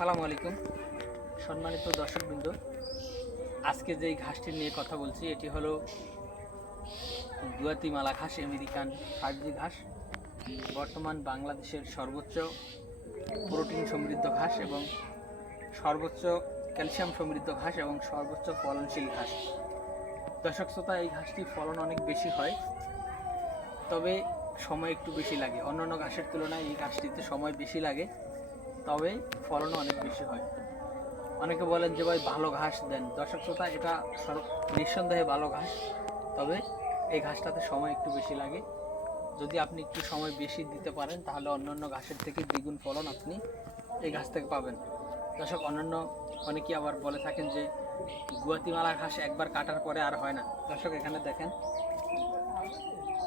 আসসালামু আলাইকুম। সম্মানিত দর্শকবৃন্দ, আজকে যেই ঘাসটি নিয়ে কথা বলছি, এটি হলো গুয়াতিমালা ঘাস, আমেরিকান ফাইভ জি ঘাস। বর্তমান বাংলাদেশের সর্বোচ্চ প্রোটিন সমৃদ্ধ ঘাস এবং সর্বোচ্চ ক্যালসিয়াম সমৃদ্ধ ঘাস এবং সর্বোচ্চ ফলনশীল ঘাস। দর্শক শ্রোতা, এই ঘাসটি ফলন অনেক বেশি হয়, তবে সময় একটু বেশি লাগে। অন্যান্য ঘাসের তুলনায় এই ঘাসটিতে সময় বেশি লাগে। তবে ফলনও অনেক বেশি হয়। অনেকে বলেন যে, ভাই, ভালো ঘাস দেন। দর্শক শ্রোতা, এটা নিঃসন্দেহে ভালো ঘাস। তবে এই ঘাসটাতে সময় একটু বেশি লাগে। যদি আপনি একটু সময় বেশি দিতে পারেন, তাহলে অন্যান্য ঘাসের থেকে দ্বিগুণ ফলন আপনি এই ঘাস থেকে পাবেন। দর্শক, অন্যান্য অনেকেই আবার বলে থাকেন যে, গুয়াতিমালা ঘাস একবার কাটার পরে আর হয় না। দর্শক, এখানে দেখেন,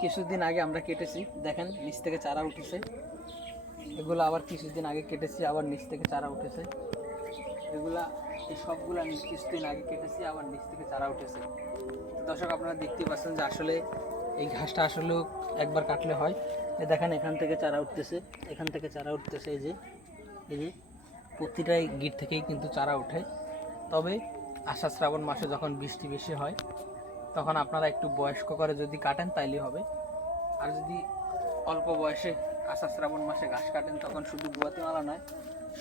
কিছুদিন আগে আমরা কেটেছি। দেখেন, নিচ থেকে চারা উঠেছে। এগুলো আবার কিছুদিন আগে কেটেছি, আবার নিচ থেকে চারা উঠেছে। এগুলা, এই সবগুলো আমি কিছুদিন আগে কেটেছি, আবার নিচ থেকে চারা উঠেছে। দর্শক, আপনারা দেখতেই পাচ্ছেন যে আসলে এই ঘাসটা আসলেও একবার কাটলে হয়। এই দেখেন, এখান থেকে চারা উঠতেছে, এখান থেকে চারা উঠতেছে, এই যে এই যে, প্রতিটাই গিট থেকেই কিন্তু চারা ওঠে। তবে আষাঢ় শ্রাবণ মাসে যখন বৃষ্টি বেশি হয়, তখন আপনারা একটু বয়স্ক করে যদি কাটেন তাইলে হবে। আর যদি অল্প বয়সে আষাঢ় শ্রাবণ মাসে ঘাস কাটেন, তখন শুধু গুয়াতিমালা নয়,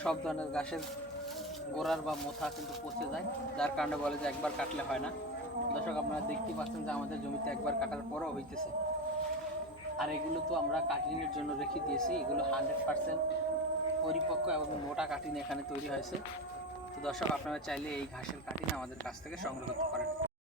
সব ধরনের ঘাসের গোড়ার বা মোথা কিন্তু পচে যায়, যার কারণে বলে যে একবার কাটলে হয় না। দর্শক, আপনারা দেখতেই পাচ্ছেন যে আমাদের জমিতে একবার কাটার পরও হইতেছে। আর এগুলো তো আমরা কাটিনের জন্য রেখে দিয়েছি, এগুলো হান্ড্রেড পার্সেন্ট পরিপক্ক এবং মোটা কাটিন এখানে তৈরি হয়েছে। তো দর্শক, আপনারা চাইলে এই ঘাসের কাটিন আমাদের কাছ থেকে সংগ্রহ করতে পারেন।